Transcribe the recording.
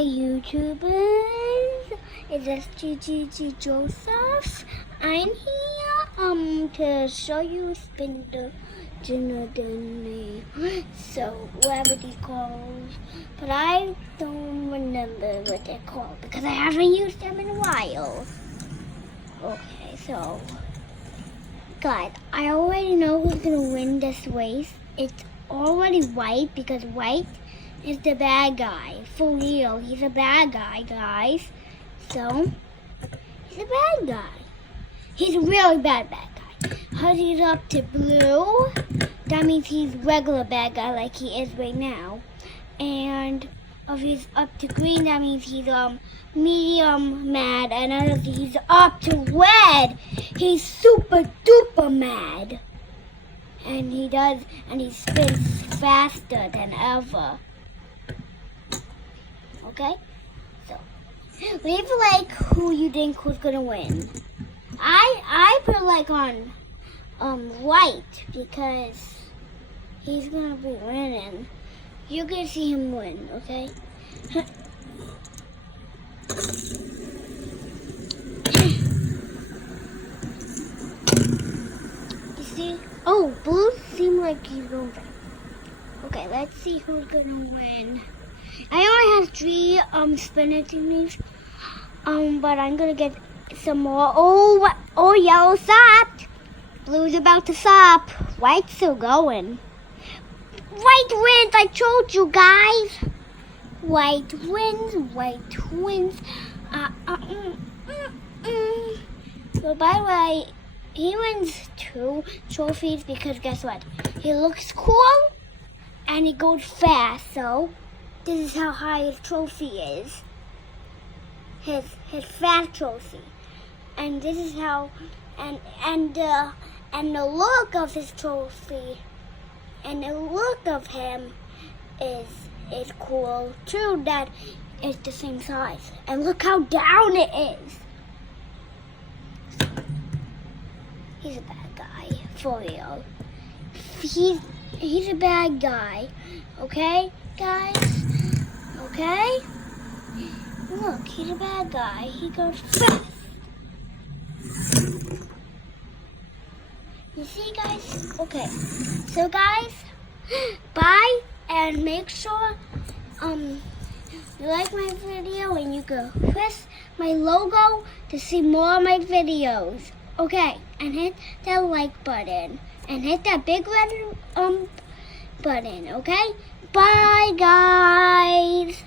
Hi YouTubers, it's GGG Joseph. I'm here to show you spin the so whatever these called, but I don't remember what they're called because I haven't used them in a while. Okay, so guys, I already know who's gonna win this race. It's already white because white is the bad guy. For real, he's a bad guy, guys. So, he's a bad guy. He's a really bad guy. Because he's up to blue, that means he's regular bad guy like he is right now. And if he's up to green, that means he's medium mad. And if he's up to red, he's super duper mad. And he spins faster than ever. Okay? So, leave a like who you think who's gonna win. I put a like on white because he's gonna be winning. You're gonna see him win, okay? You see? Oh, blue seems like he's going fast. Okay, let's see who's gonna win. I only have 3 spinner thingies, but I'm gonna get some more. Oh, yellow stopped. Blue's about to stop. White's still going. White wins, I told you guys. White wins. But by the way, he wins 2 trophies because guess what? He looks cool and he goes fast, so this is how high his trophy is. His fast trophy. And this is how and the look of his trophy and the look of him is cool too, that it's the same size. And look how down it is. He's a bad guy, for real. He's a bad guy. Okay, guys? Okay? Look, he's a bad guy. He goes fast. You see, guys? Okay. So, guys, bye, and make sure you like my video and you can press my logo to see more of my videos. Okay, and hit that like button and hit that big red button. Okay? Bye, guys.